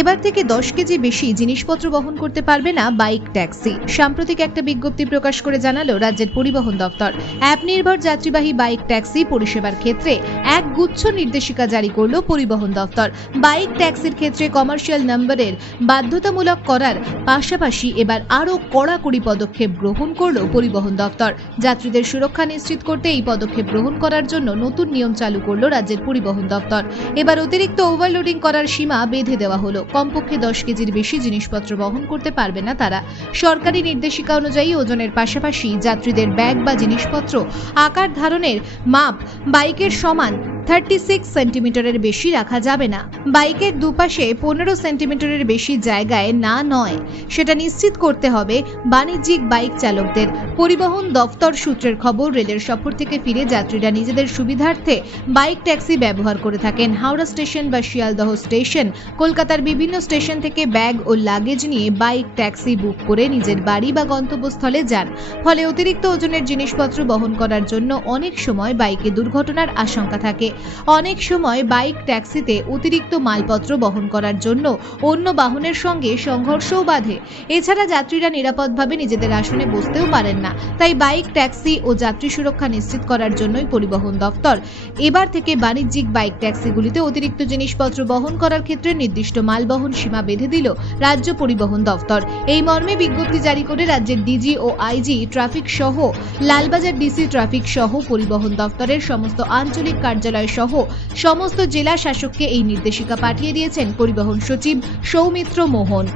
এবার থেকে 10 কেজি বেশি জিনিসপত্র বহন করতে পারবে না বাইক ট্যাক্সি। সাম্প্রতিক একটা বিজ্ঞপ্তি প্রকাশ করে জানালো রাজ্যের পরিবহন দপ্তর। অ্যাপ নির্ভর যাত্রীবাহী বাইক ট্যাক্সি পরিষেবার ক্ষেত্রে এক গুচ্ছ নির্দেশিকা জারি করল পরিবহন দপ্তর। বাইক ট্যাক্সির ক্ষেত্রে কমার্শিয়াল নম্বরের বাধ্যতামূলক করার পাশাপাশি এবার আরও কড়াকড়ি পদক্ষেপ গ্রহণ করল পরিবহন দপ্তর। যাত্রীদের সুরক্ষা নিশ্চিত করতে এই পদক্ষেপ গ্রহণ করার জন্য নতুন নিয়ম চালু করল রাজ্যের পরিবহন দপ্তর। এবার অতিরিক্ত ওভারলোডিং করার সীমা বেঁধে দেওয়া হলো। কমপক্ষে 10 কেজির বেশি জিনিসপত্র বহন করতে পারবে না তারা। সরকারি নির্দেশিকা অনুযায়ী ওজনের পাশাপাশি যাত্রীদের ব্যাগ বা জিনিসপত্র আকার ধারণের মাপ বাইকের সমান 36 সেন্টিমিটারের বেশি রাখা যাবে না। বাইকের দুপাশে 15 সেন্টিমিটারের বেশি জায়গায় নয় সেটা নিশ্চিত করতে হবে বাণিজ্যিক বাইক চালকদের। পরিবহন দফতর সূত্রের খবর, রেলের সফর থেকে ফিরে যাত্রীরা নিজেদের সুবিধার্থে বাইক ট্যাক্সি ব্যবহার করে থাকেন। হাওড়া স্টেশন বা শিয়ালদহ স্টেশন, কলকাতার বিভিন্ন স্টেশন থেকে ব্যাগ ও লাগেজ নিয়ে বাইক ট্যাক্সি বুক করে নিজের বাড়ি বা গন্তব্যস্থলে যান। ফলে অতিরিক্ত ওজনের জিনিসপত্র বহন করার জন্য অনেক সময় বাইকে দুর্ঘটনার আশঙ্কা থাকে। অনেক সময় বাইক ট্যাক্সিতে অতিরিক্ত মালপত্র বহন করার জন্য অন্য বাহনের সঙ্গে সংঘর্ষও বাধে। এছাড়া যাত্রীরা নিরাপদভাবে নিজেদের আসনে বসতেও পারেন না। তাই বাইক ট্যাক্সি ও যাত্রী সুরক্ষা নিশ্চিত করার জন্যই পরিবহন দপ্তর এবার থেকে বাণিজ্যিক বাইক ট্যাক্সিগুলিতে অতিরিক্ত জিনিসপত্র বহন করার ক্ষেত্রে নির্দিষ্ট মালবহন সীমা বেঁধে দিল রাজ্য পরিবহন দপ্তর। এই মর্মে বিজ্ঞপ্তি জারি করে রাজ্যের ডিজি ও আইজি ট্রাফিক সহ লালবাজার ডিসি ট্রাফিক সহ পরিবহন দপ্তরের সমস্ত আঞ্চলিক কার্যালয় সহ সমস্ত জেলা শাসককে এই নির্দেশিকা পাঠিয়ে দিয়েছেন পরিবহন সচিব সৌমিত্র মোহন।